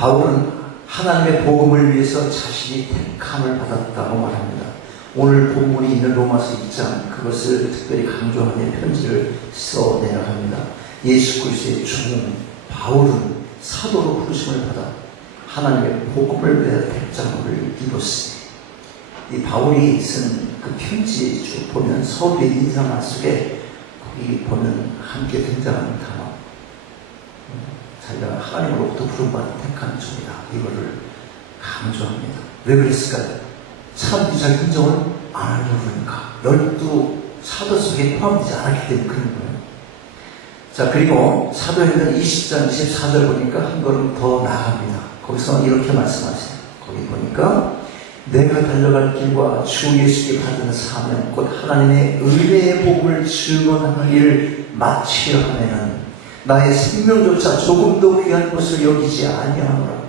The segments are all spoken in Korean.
바울은 하나님의 복음을 위해서 자신이 택함을 받았다고 말합니다. 오늘 본문이 있는 로마서 2장, 그것을 특별히 강조하는 편지를 써내려 합니다. 예수 그리스도의 종 바울은 사도로 부르심을 받아 하나님의 복음을 위해 택장을 입었습니다. 이 바울이 쓴 그 편지 쭉 보면 서두의 인사말 속에 거기 보면 함께 등장하는 단어, 자기가 하나님으로부터 부름받은 택한 종이다, 이거를 강조합니다. 왜 그랬을까요? 사람들이 자기 인정을 안 하려고 그러니까. 12사도 속에 포함되지 않았기 때문에 그런 거예요. 자, 그리고 사도행전 20장 24절 보니까 한 걸음 더 나아갑니다. 거기서 이렇게 말씀하세요. 거기 보니까 내가 달려갈 길과 주 예수께 받은 사명 곧 하나님의 은혜의 복음을 증언하는 일을 마치려 하면은 나의 생명조차 조금도 귀한 것을 여기지 아니하노라.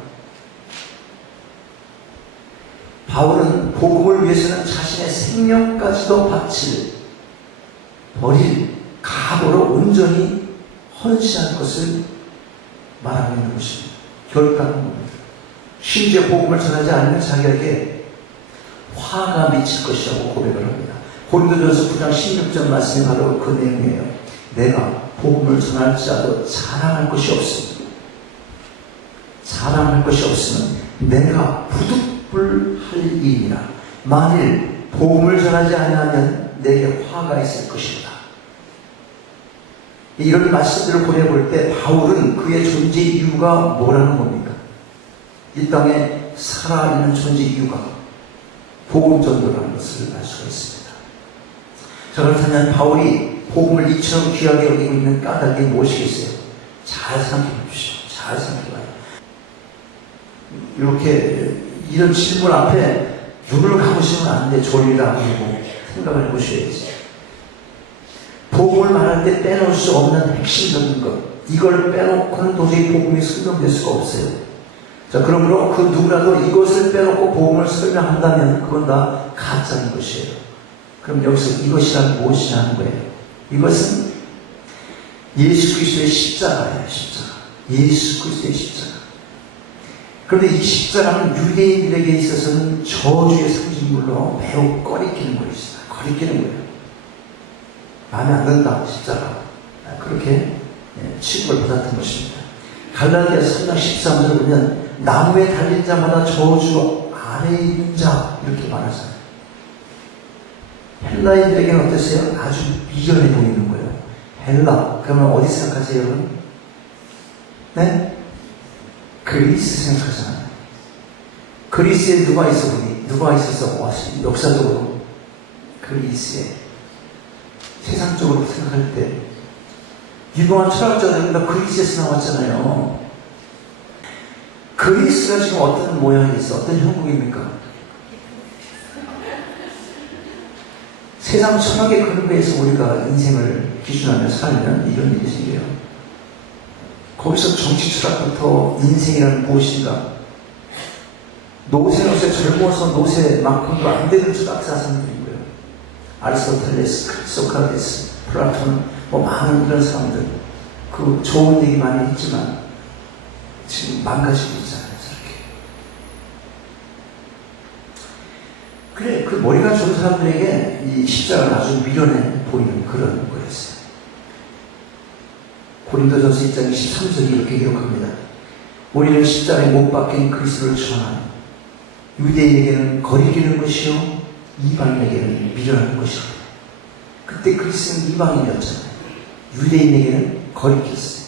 바울은 복음을 위해서는 자신의 생명까지도 버릴 각오로 온전히 헌신할 것을 말하고 있는 것입니다. 결단한 겁니다. 심지어 복음을 전하지 않으면 자기에게 화가 미칠 것이라고 고백을 합니다. 고린도전서 9장 16절 말씀이 바로 그 내용이에요. 내가 복음을 전할지라도 자랑할 것이 없습니다. 자랑할 것이 없으면 내가 부득불할 일이라. 만일 복음을 전하지 아니하면 내게 화가 있을 것이다. 이런 말씀들을 보내볼 때 바울은 그의 존재 이유가 뭐라는 겁니까? 이 땅에 살아있는 존재 이유가 복음 전도라는 것을 알 수가 있습니다. 자, 그렇다면 바울이 복음을 이처럼 귀하게 여기고 있는 까닭이 무엇이겠어요? 잘 생각해 보십시오. 잘 생각해 봐요. 이렇게 이런 질문 앞에 눈을 감으시면 안 돼. 졸리라 하고 생각을 해보셔야지. 복음을 말할 때 빼놓을 수 없는 핵심적인 것, 이걸 빼놓고는 도저히 복음이 설명될 수가 없어요. 자, 그러므로 그 누구라도 이것을 빼놓고 복음을 설명한다면 그건 다 가짜인 것이에요. 그럼 여기서 이것이란 무엇이냐는 거예요. 이것은 예수 그리스도의 십자가예요. 십자가. 예수 그리스도의 십자가. 그런데 이 십자가는 유대인들에게 있어서는 저주의 상징물로 매우 꺼리끼는 것이다. 꺼리끼는 거예요. 마음에 안 든다, 십자가. 그렇게 취급을 받았던 것입니다. 갈라디아서 3장 13절을 보면 나무에 달린 자마다 저주 아래에 있는 자, 이렇게 말하잖아요. 헬라인들에게는 어땠어요? 아주 미련해 보이는 거예요. 헬라, 그러면 어디 생각하세요, 여러분? 네? 그리스 생각하잖아요. 그리스에 누가 있어서 역사적으로 그리스에 세상적으로 생각할 때 유명한 철학자들은 다 그리스에서 나왔잖아요. 그리스가 지금 어떤 모양이 있어? 어떤 형국입니까? 세상 철학의 근거에서 우리가 인생을 기준하며 살면 이런 일이 생겨요. 거기서 정치 철학부터 인생이라는 무엇인가? 노세로서 젊어서 노세만큼도 안 되는 철학 사상들인 거예요. 아리스토텔레스, 소크라테스, 플라톤, 많은 그런 사람들, 그 좋은 얘기 많이 했지만 지금 망가지고 있잖아요. 저렇게. 그래, 그 머리가 좋은 사람들에게 이 십자가는 아주 미련해 보이는 그런 거였어요. 고린도전서 1장 23절이 이렇게 기록합니다. 우리는 십자가에 못 박힌 그리스도를 전하는 유대인에게는 거리끼는 것이요 이방인에게는 미련한 것이다. 그때 그리스도는 이방인이었잖아요. 유대인에게는 거리끼었어요.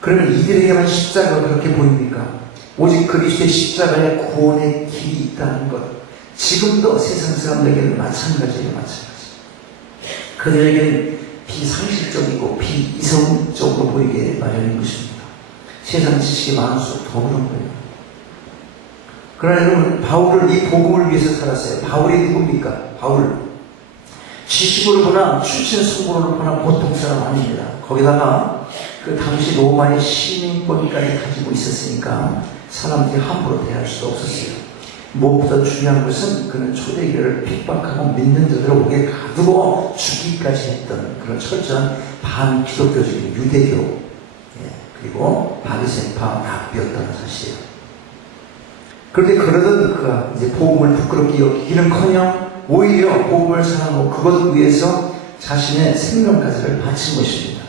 그러면 이들에게만 십자가가 그렇게 보입니까? 오직 그리스도의 십자가에 구원의 길이 있다는 것. 지금도 세상 사람들에게는 마찬가지예요. 그들에게는 비상식적이고 비이성적으로 보이게 마련인 것입니다. 세상 지식이 많을수록 더 그런 거예요. 그러나 여러분, 바울은 이 복음을 위해서 살았어요. 바울이 누굽니까? 바울. 지식으로 보나 출신 성분으로 보나 보통 사람 아닙니다. 거기다가 그 당시 로마의 시민권까지 가지고 있었으니까 사람들이 함부로 대할 수도 없었어요. 무엇보다 중요한 것은 그는 초대교회를 핍박하고 믿는 자들을 옥에 가두고 죽이기까지 했던 그런 철저한 반기독교적인 유대교, 그리고 바리새파 랍비였다는 사실이에요. 그런데 그러던 그가 이제 복음을 부끄럽게 여기기는커녕 오히려 복음을 사랑하고 그것을 위해서 자신의 생명까지를 바친 것입니다.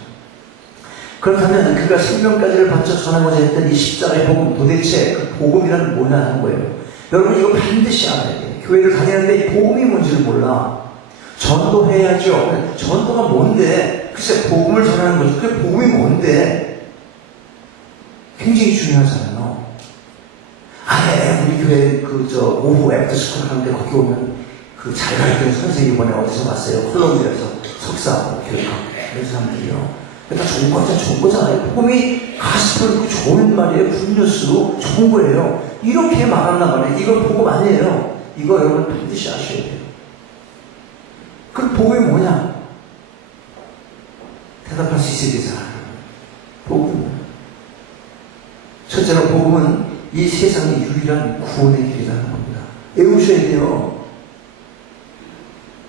그렇다면 그가 생명까지를 바쳐 전하고자 했던 이 십자가의 복음, 도대체 그 복음이란 뭐냐 하는 거예요. 여러분 이거 반드시 알아야 돼요. 교회를 다니는데 복음이 뭔지를 몰라. 전도해야죠. 전도가 뭔데? 글쎄 복음을 전하는 거죠. 그게 복음이 뭔데? 굉장히 중요하잖아요. 우리 교회 오후 애프터스쿨 하는데 거기 오면 그 잘 가르치는 선생님이 이번에 어디서 왔어요? 콜롬비아에서 석사 교육학 그런 사람들이요. 다 좋은 거잖아요. 복음이 가스펠 좋은 말이에요. 굿뉴스로 좋은 거예요. 이렇게 말한단 말이에요. 이건 복음 아니에요. 이거 여러분 반드시 아셔야 돼요. 그럼 복음이 뭐냐? 대답할 수 있어야 되잖아요. 복음은 첫째로 복음은 이 세상의 유일한 구원의 길이라는 겁니다. 외우셔야 돼요.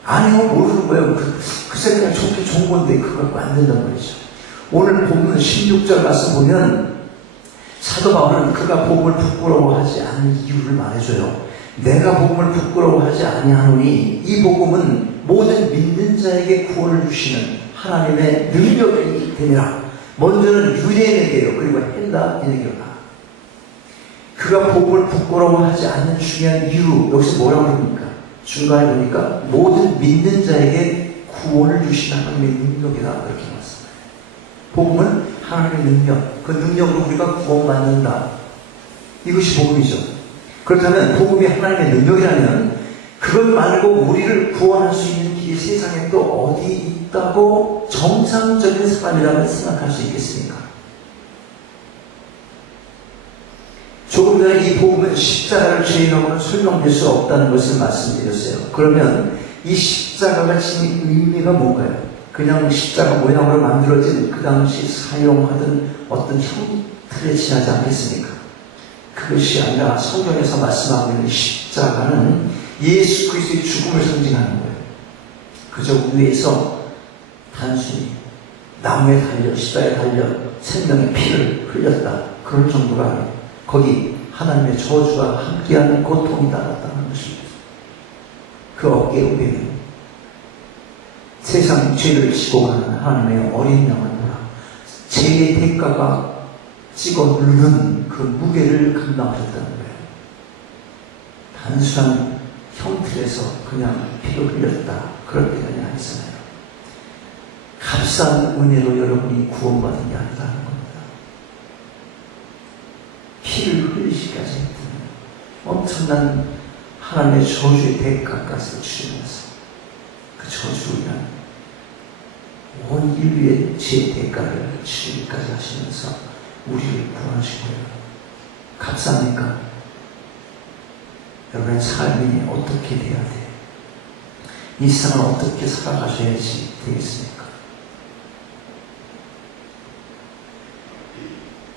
아니요, 모르는 거예요. 글쎄 그냥 좋은 건데 그거 갖고 안 된단 말이죠. 오늘 본문 16절 말씀 보면 사도 바울은 그가 복음을 부끄러워하지 않는 이유를 말해줘요. 내가 복음을 부끄러워하지 아니하노니 이 복음은 모든 믿는 자에게 구원을 주시는 하나님의 능력이 되니라. 먼저는 유대인에게요. 그리고 헬라인에게로다. 그가 복음을 부끄러워하지 않는 중요한 이유, 여기서 뭐라고 합니까? 중간에 보니까 모든 믿는 자에게 구원을 주시는 하나님의 능력이다. 이렇게 말씀합니다. 복음은 하나님의 능력, 그 능력으로 우리가 구원받는다. 이것이 복음이죠. 그렇다면 복음이 하나님의 능력이라면 그것 말고 우리를 구원할 수 있는 길이 세상에 또 어디 있다고 정상적인 사람이라면 생각할 수 있겠습니까? 조금 전에 이 복음은 십자가를 죄인하고는 설명될 수 없다는 것을 말씀드렸어요. 그러면 이 십자가가 지닌 의미가 뭔가요? 그냥 십자가 모양으로 만들어진 그 당시 사용하던 어떤 형태를 지나지 않겠습니까? 그것이 아니라 성경에서 말씀하고 있는 십자가는 예수 그리스도의 죽음을 상징하는 거예요. 그저 위에서 단순히 나무에 달려 십자가에 달려 생명의 피를 흘렸다. 그런 정도가 아니에요. 거기 하나님의 저주가 함께하는 고통이 따랐다는 것입니다. 그 어깨에 우리는 세상 죄를 지고 가는 하나님의 어린 양을 보라. 죄의 대가가 찍어 누르는 그 무게를 감당하셨다는 거예요. 단순한 형틀에서 그냥 피를 흘렸다. 그럴 때가 아니잖아요. 값싼 은혜로 여러분이 구원받은 게 아니라는 겁니다. 피를 흘리시기까지 했던 엄청난 하나님의 저주의 대가까지 치르면서 그 저주로 인한 온 인류의 죄의 대가를 치르기까지 하시면서 우리를 구원하신 거예요. 값쌉니까? 여러분의 삶이 어떻게 돼야 돼요? 이 세상을 어떻게 살아가셔야지 되겠습니까?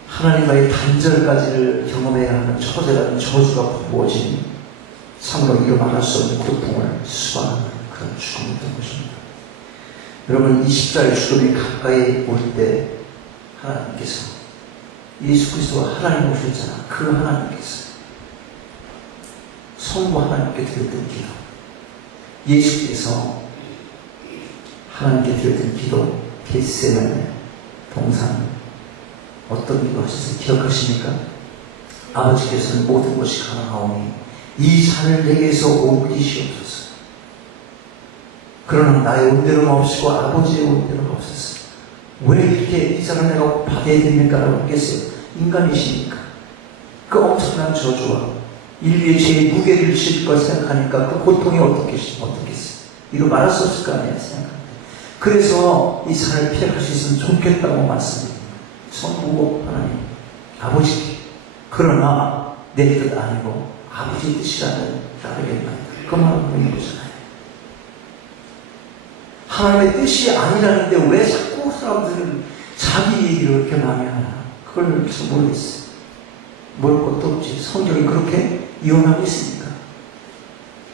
하나님과의 단절까지를 경험해야 하는 처제라는 저주가 부어진 참으로 이루 말할 수 없는 고통을 수반하는 그런 죽음이었던 것입니다. 여러분, 이 십자가의 죽음이 가까이 올 때 하나님께서 예수 그리스도가 하나님 오셨잖아. 그 하나님께서 성부 하나님께 드렸던 기도, 예수께서 하나님께 드렸던 기도, 겟세마네 동산 어떤 기도 하셨어요? 기억하십니까? 아버지께서는 모든 것이 가능하오니 이 산을 내게서 옮기시옵소서. 그러나 나의 온대로는 없으시고 아버지의 온대로는 없었어요. 왜 이렇게 이 산을 내가 받아야 됩니까? 라고 했겠어요. 인간이시니까. 그 엄청난 저주와 인류의 죄의 무게를 질 걸 생각하니까 그 고통이 어떻겠어요? 이루 말할 수 없을 거 아니에요, 생각합니다. 그래서 이 산을 피할 수 있으면 좋겠다고 말씀드립니다. 성부 하나님, 아버지. 그러나 내 뜻 아니고 아버지의 뜻이라는 따르겠다. 그 말을 보는 거잖아요. 하나님의 뜻이 아니라는데 왜 자꾸 사람들은 자기 얘기를 그렇게 많이 하나? 그걸 그래서 모르겠어요. 모를 것도 없지. 성경이 그렇게 이혼하고 있습니까?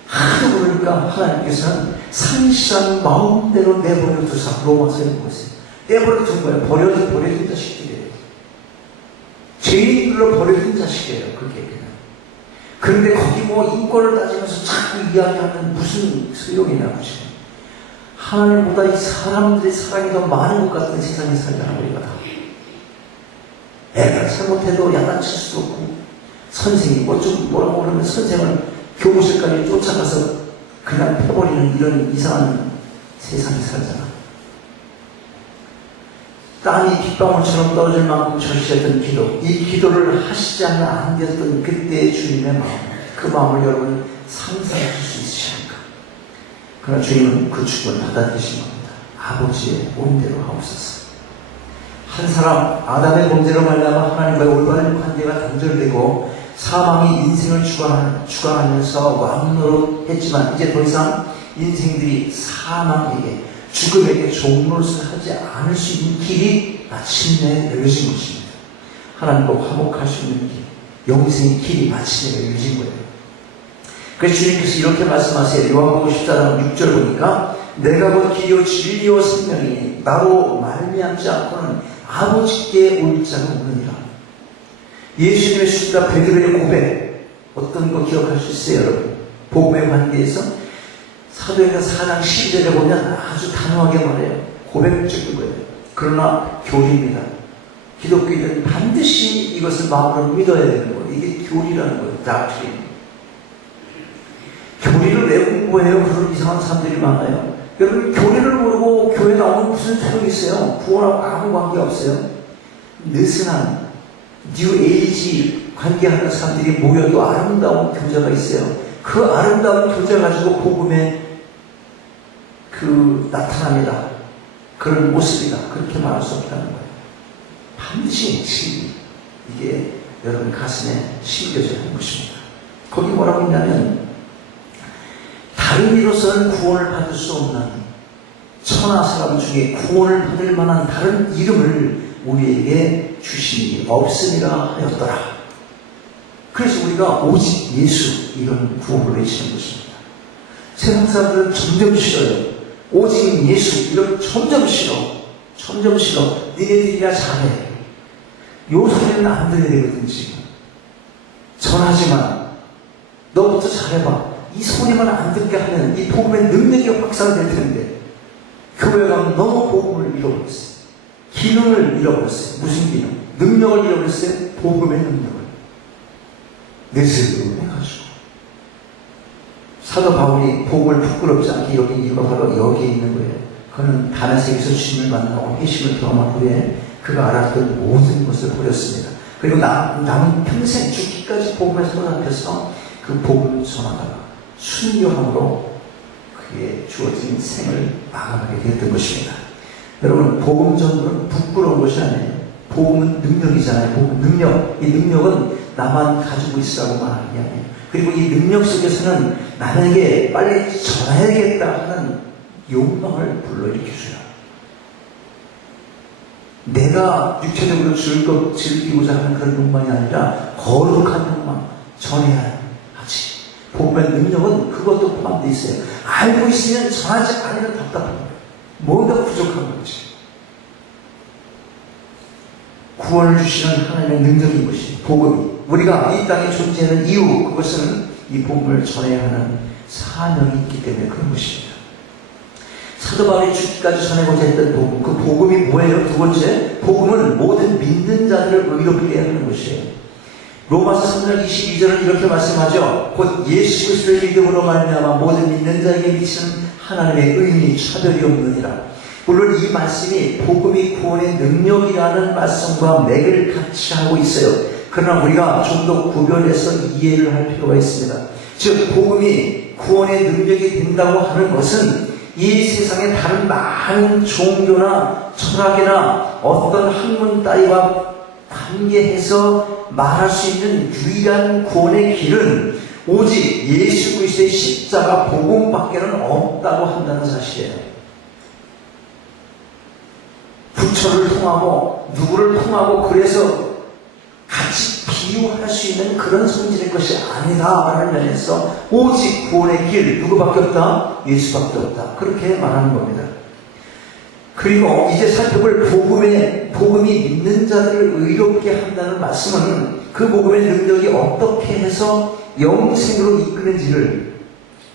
하도 그러니까 하나님께서는 상실한 마음대로 내버려 두사. 로마서에 보세요. 내버려 둔 거예요. 버려진 자식들이에요. 죄인으로 버려진 자식이에요. 그게 그냥. 그런데 거기 뭐 인권을 따지면서 자꾸 이야기하면 무슨 소용이냐고 지금. 하나님보다 이 사람들의 사랑이 더 많은 것 같은 세상에 살잖아 우리가 다. 애가 잘못해도 야단칠 수도 없고, 선생님 뭐라고 그러면 선생을 교무실까지 쫓아가서 그냥 패버리는 이런 이상한 세상에 살잖아. 땀이 빗방울처럼 떨어질 만큼 절실했던 기도, 이 기도를 하시지 않으면 안 됐던 그때의 주님의 마음, 그 마음을 여러분 상상해 줄 수 있으십니까? 그러나 주님은 그 축복을 받아들이신 겁니다. 아버지의 온대로 하옵소서. 한 사람 아담의 범죄로 말미암아 하나님과의 올바른 관계가 단절되고 사망이 인생을 주관하면서 왕노릇했지만 이제 더 이상 인생들이 사망에게 죽음에게 종노릇을 하지 않을 수 있는 길이 마침내 열려진 것입니다. 하나님과 화목할 수 있는 길, 영생의 길이 마침내 열려진 거예요. 그래서 주님께서 이렇게 말씀하세요. 요한복음 14장 6절 보니까 내가 곧 길이요 진리요 생명이니 나로 말미암지 않고는 아버지께 올 자가 없느니라. 예수님의 수다 베드로의 고백, 어떤 거 기억할 수 있어요 여러분? 복음의 관계에서 사도행전 4장 12절에 보면 아주 단호하게 말해요. 고백적인 거예요. 그러나 교리입니다. 기독교인은 반드시 이것을 마음으로 믿어야 되는 거예요. 이게 교리라는 거예요. 닥트린. 교리를 왜 공부해요? 그런 이상한 사람들이 많아요. 여러분 교리를 모르고 교회 나오면 무슨 소용이 있어요? 구원하고 아무 관계 없어요. 느슨한 뉴 에이지 관계하는 사람들이 모여도 아름다운 교제가 있어요. 그 아름다운 교제 가지고 복음의 그 나타납니다. 그런 모습이다. 그렇게 말할 수 없다는 거예요. 반드시 진리. 이게 여러분 가슴에 심겨져야 하는 것입니다. 거기 뭐라고 했냐면 다른 이로서는 구원을 받을 수 없는 천하 사람 중에 구원을 받을 만한 다른 이름을 우리에게 주시니 없음이라 하였더라. 그래서 우리가 오직 예수 이런 구호를 외치는 것입니다. 세상 사람들은 점점 싫어요. 오직 예수 이런 점점 싫어. 점점 싫어. 니네들이야 잘해. 요 소리는 안 들어야 되거든 지금. 전하지만 너부터 잘해봐. 이 소리만 안 듣게 하면 이 복음의 능력이 확산될 텐데 교회 가면 너무 복음을 잃어버렸어요. 기능을 잃어버렸어요. 무슨 기능? 능력을 잃어버렸어요. 복음의 능력을. 내세로 해가지고. 사도 바울이 복음을 부끄럽지 않게 여긴 이유가 바로 여기에 있는 거예요. 그는 다른 세계에서 주님을 만나고 회심을 경험한 후에 그가 알았던 모든 것을 버렸습니다. 그리고 남은 평생 죽기까지 복음에 손잡혀서 그 복음을 전하다가 순교함으로 그의 주어진 생을 마감하게 되었던 것입니다. 여러분 복음 전도는 부끄러운 것이 아니에요. 복음은 능력이잖아요. 복음 능력. 이 능력은 나만 가지고 있으라고 말하는 게 아니에요. 그리고 이 능력 속에서는 나에게 빨리 전해야겠다 하는 욕망을 불러일으켜줘요. 내가 육체적으로 즐기고자 하는 그런 욕망이 아니라 거룩한 욕망, 전해야 하지. 복음의 능력은 그것도 포함되어 있어요. 알고 있으면 전하지 않으면 답답한 거예요. 뭔가 부족한 거지. 구원을 주시는 하나님의 능력인 것이 복음이 우리가 이 땅에 존재하는 이유, 그것은 이 복음을 전해야 하는 사명이 있기 때문에 그런 것입니다. 사도 바울이 죽기까지 전하고자 했던 복음, 그 복음이 뭐예요? 두 번째, 복음은 모든 믿는 자들을 의롭게 하는 것이에요. 로마서 3장 22절은 이렇게 말씀하죠. 곧 예수 그리스도의 믿음으로 말미암아 모든 믿는 자에게 미치는 하나님의 의미 차별이 없느니라. 물론 이 말씀이 복음이 구원의 능력이라는 말씀과 맥을 같이 하고 있어요. 그러나 우리가 좀 더 구별해서 이해를 할 필요가 있습니다. 즉 복음이 구원의 능력이 된다고 하는 것은 이 세상의 다른 많은 종교나 철학이나 어떤 학문 따위와 관계해서 말할 수 있는 유일한 구원의 길은 오직 예수 그리스도의 십자가 복음밖에는 없다고 한다는 사실이에요. 부처를 통하고 누구를 통하고 그래서 같이 비유할 수 있는 그런 성질의 것이 아니다라는 면에서 오직 구원의 길 누구밖에 없다? 예수밖에 없다. 그렇게 말하는 겁니다. 그리고 이제 살펴볼 복음이 믿는 자들을 의롭게 한다는 말씀은 그 복음의 능력이 어떻게 해서 영생으로 이끄는지를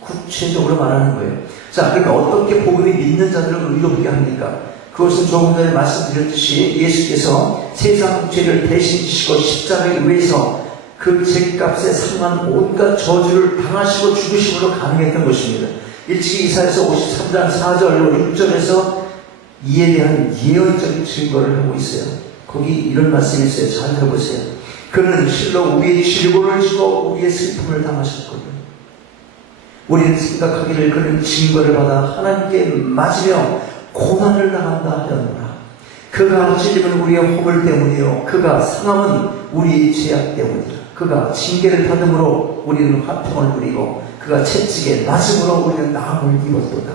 구체적으로 말하는 거예요. 자, 그러면 어떻게 복음이 믿는 자들을 의롭게 합니까? 그것은 조금 전에 말씀드렸듯이 예수께서 세상 죄를 대신 지시고 십자가에 의해서 그 죄값에 상한 온갖 저주를 당하시고 죽으심으로 가능했던 것입니다. 일찍이 이사야서 53장 4절 6절에서 이에 대한 예언적인 증거를 하고 있어요. 거기 이런 말씀이 있어요. 잘 들어보세요. 그는 실로 우리의 질고를 지고 우리의 슬픔을 당하셨거든요. 우리는 생각하기를 그는 징벌을 받아 하나님께 맞으며 고난을 당한다 하였노라. 그가 찔림은 우리의 허물 때문이요 그가 상함은 우리의 죄악 때문이라. 그가 징계를 받음으로 우리는 화평을 누리고 그가 채찍에 맞음으로 우리는 나음을 입었도다.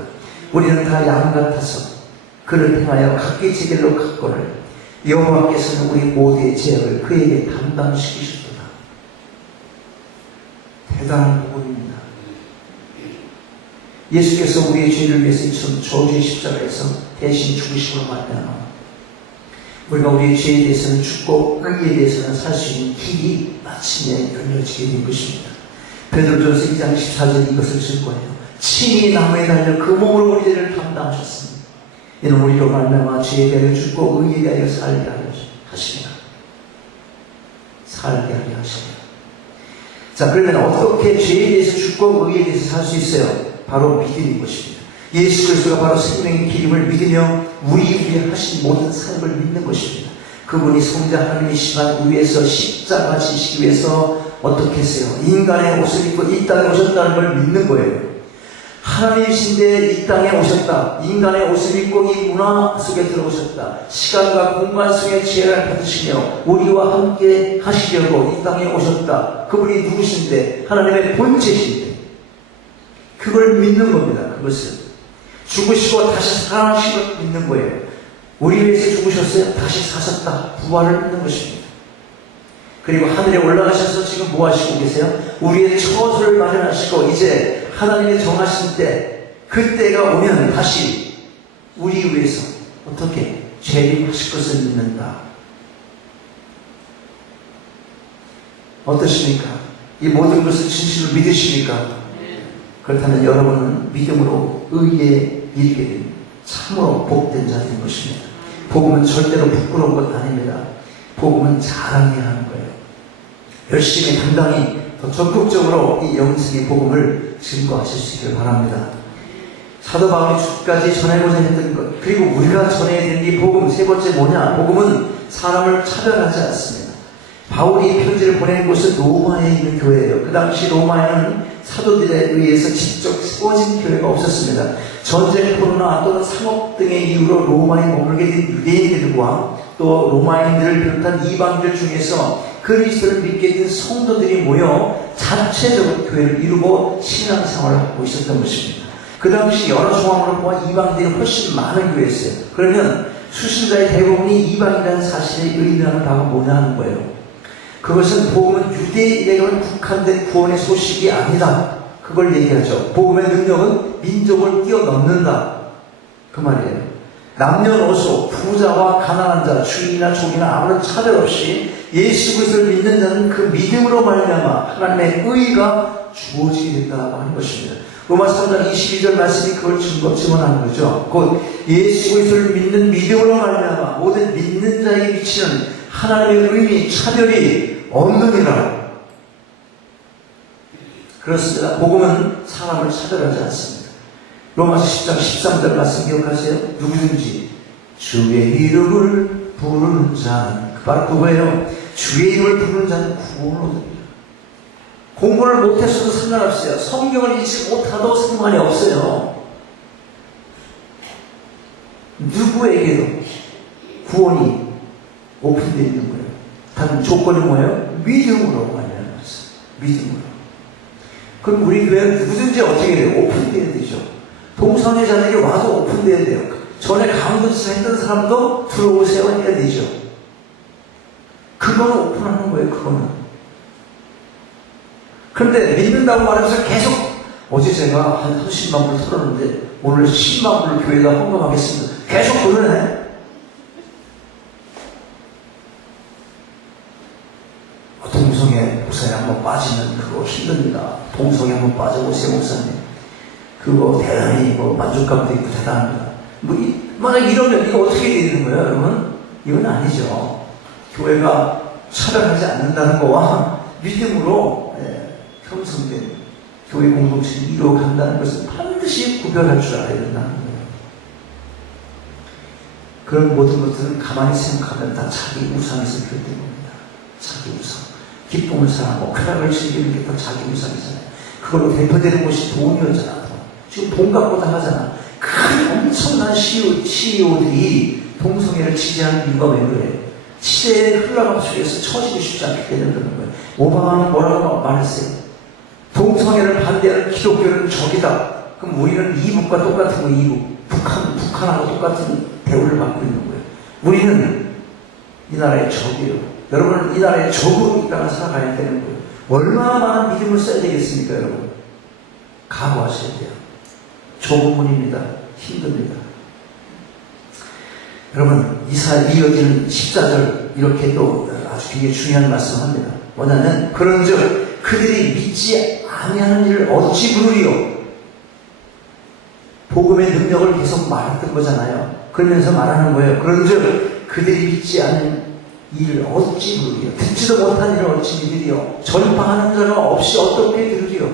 우리는 다 양 같아서 그를 행하여 각기 제 길로 갔거늘 여호와께서는 우리 모두의 죄악을 그에게 담당시키셨도다. 대단한 복음입니다. 예수께서 우리의 죄를 위해서 이 저주의 십자가에서 대신 죽으심으로 말미암아 우리가 우리의 죄에 대해서는 죽고 의에 대해서는 살 수 있는 길이 마침내 열려지게 된 것입니다. 베드로전서 2장 14절 이것을 증거해요. 친히 나무에 달려 그 몸으로 우리 죄를 담당하셨습니다. 이는 우리로 말미암아 죄에 대하여 죽고 의에 대하여 살게 하려 하시며 살게 하려 하시며. 자, 그러면 어떻게 죄에 대해서 죽고 의에 대해서 살 수 있어요? 바로 믿음인 것입니다. 예수 그리스도가 바로 생명의 길임을 믿으며 우리 위해 하신 모든 삶을 믿는 것입니다. 그분이 성자 하나님이시지만 위에서 십자가 지시기 위해서 어떻게 했어요? 인간의 옷을 입고 이 땅에 오셨다는 걸 믿는 거예요. 하나님이신데 이 땅에 오셨다. 인간의 옷을 입고 이 문화 속에 들어오셨다. 시간과 공간 속에 지혜를 받으시며 우리와 함께 하시려고 이 땅에 오셨다. 그분이 누구신데? 하나님의 본체신데. 그걸 믿는 겁니다. 그것은 죽으시고 다시 살아나신 걸 믿는 거예요. 우리 위해서 죽으셨어요. 다시 사셨다. 부활을 믿는 것입니다. 그리고 하늘에 올라가셔서 지금 뭐 하시고 계세요? 우리의 처소를 마련하시고 이제 하나님이 정하신 때 그때가 오면 다시 우리 위해서 어떻게 재림하실 것을 믿는다. 어떠십니까? 이 모든 것을 진실로 믿으십니까? 그렇다면 여러분은 믿음으로 의에 이르게 된 참으로 복된 자인 것입니다. 복음은 절대로 부끄러운 것 아닙니다. 복음은 자랑해야 하는 거예요. 열심히 당당히 더 적극적으로 이 영생의 복음을 증거하실 수 있기를 바랍니다. 사도 바울이 주까지 전하고자 했던 것, 그리고 우리가 전해야 되는 이 복음, 세 번째 뭐냐? 복음은 사람을 차별하지 않습니다. 바울이 편지를 보낸 곳은 로마에 있는 교회예요. 그 당시 로마에는 사도들에 의해서 직접 세워진 교회가 없었습니다. 전쟁포로나 또는 상업 등의 이유로 로마에 머물게 된 유대인들과 또 로마인들을 비롯한 이방인들 중에서 그리스도를 믿게 된 성도들이 모여 자체적으로 교회를 이루고 신앙생활을 하고 있었던 것입니다. 그 당시 여러 상황으로 보아 이방인들이 훨씬 많은 교회였어요. 그러면 수신자의 대부분이 이방이라는 사실에 의미하는 바가 뭐냐 하는 거예요. 그것은 복음은 유대인에게만 국한된 구원의 소식이 아니다. 그걸 얘기하죠. 복음의 능력은 민족을 뛰어넘는다. 그 말이에요. 남녀노소, 부자와 가난한 자, 주인이나 종이나 아무런 차별 없이 예수 그리스도를 믿는 자는 그 믿음으로 말미암아 하나님의 의가 주어지게 된다고 하는 것입니다. 로마서 3장 22절 말씀이 그걸 증언하는 거죠. 곧 예수 그리스도를 믿는 믿음으로 말미암아 모든 믿는 자에게 미치는 하나님의 의미, 차별이 없느니라. 그렇습니다. 복음은 사람을 차별하지 않습니다. 로마서 10장 13절 말씀 기억하세요? 누구든지 주의 이름을 부르는 자는, 바로 그거예요. 주의 이름을 부르는 자는 구원을 얻습니다. 공부를 못했어도 상관없어요. 성경을 읽지 못하도 상관이 없어요. 누구에게도 구원이 오픈되어 있는 거예요. 단 조건이 뭐예요? 믿음으로 말미암았어요. 믿음으로. 그럼 우리 교회는 누구든지 어떻게 돼요? 오픈되어야 되죠. 동성애 자들이 와도 오픈되어야 돼요. 전에 강도짓을 했던 사람도 들어오세요 해야 되죠. 그거는 오픈하는 거예요. 그거는. 그런데 믿는다고 말하면서 계속 어제 제가 한 30만 불 털었는데 오늘 10만 불 교회가 헌금하겠습니다. 계속 그러는 빠지면 그거 힘듭니다. 동성애 한번 빠져보세요, 목사님. 그거 대단히 만족감도 있고 대단합니다. 만약 이러면 이거 어떻게 되는 거예요, 여러분? 이건 아니죠. 교회가 차별하지 않는다는 거와 믿음으로 형성된 교회 공동체를 이루어간다는 것을 반드시 구별할 줄 알아야 된다는 거예요. 그런 모든 것들은 가만히 생각하면 다 자기 우상에서 비롯된 겁니다. 자기 우상. 기쁨을 사랑하고 쾌락을 즐기는 게 다 자기 우상이잖아요. 그걸로 대표되는 것이 돈이었잖아. 지금 돈 갖고 다 하잖아. 큰 엄청난 CEO들이 동성애를 지지하는 이유가 왜 그래? 시대의 흘러감 속에서 처지고 싶지 않기 때문에 그런 거예요. 오바마는 뭐라고 말했어요? 동성애를 반대하는 기독교는 적이다. 그럼 우리는 이북과 똑같은 거, 이북. 북한하고 똑같은 대우를 받고 있는 거예요. 우리는 이 나라의 적이에요. 여러분은 이 나라의 적으로 이 땅을 살아가야 되는 거예요. 얼마나 많은 믿음을 써야 되겠습니까, 여러분? 각오하셔야 돼요. 좁은 문입니다. 힘듭니다. 여러분, 이어지는 14절, 이렇게 또 아주 굉장히 중요한 말씀을 합니다. 뭐냐면, 그런즉 그들이 믿지 아니하는 일을 어찌 부르리요? 복음의 능력을 계속 말했던 거잖아요. 그러면서 말하는 거예요. 그런즉 그들이 믿지 않는 일을 어찌 부르리요? 듣지도 못한 일을 어찌 믿으리요? 전파하는 자가 없이 어떻게 들으리요?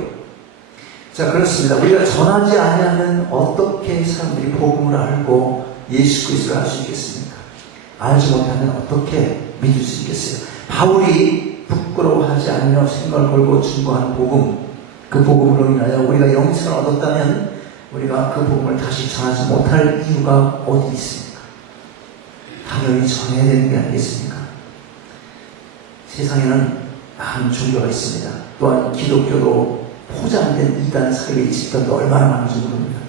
자, 그렇습니다. 우리가 전하지 아니하면 어떻게 사람들이 복음을 알고 예수 그리스도를 알 수 있겠습니까? 알지 못하면 어떻게 믿을 수 있겠어요? 바울이 부끄러워하지 않으며 생각을 걸고 증거하는 복음, 그 복음으로 인하여 우리가 영생을 얻었다면 우리가 그 복음을 다시 전하지 못할 이유가 어디 있습니까? 당연히 전해야 되는 게 아니겠습니까? 세상에는 많은 종교가 있습니다. 또한 기독교도 포장된 이단 사회의 집단도 얼마나 많은지 모릅니다.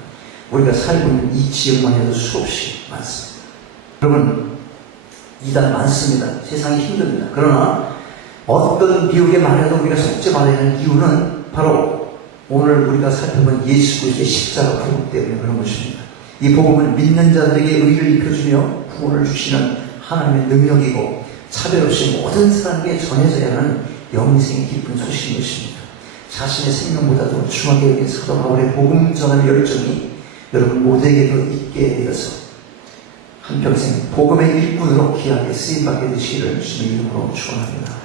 우리가 살고 있는 이 지역만 해도 수없이 많습니다. 여러분, 이단 많습니다. 세상이 힘듭니다. 그러나 어떤 미혹에 말해도 우리가 속지 말아야 하는 이유는 바로 오늘 우리가 살펴본 예수 그리스도의 십자가 복음 때문에 그런 것입니다. 이 복음은 믿는 자들에게 의를 입혀주며 구원을 주시는 하나님의 능력이고 차별 없이 모든 사람에게 전해져야 하는 영생의 깊은 소식인 것입니다. 자신의 생명보다도 중하게 여긴 사도 바울의 복음 전하는 열정이 여러분 모두에게도 있게 되어서 한평생 복음의 일꾼으로 귀하게 쓰임받게 되시기를 주님의 이름으로 축원합니다.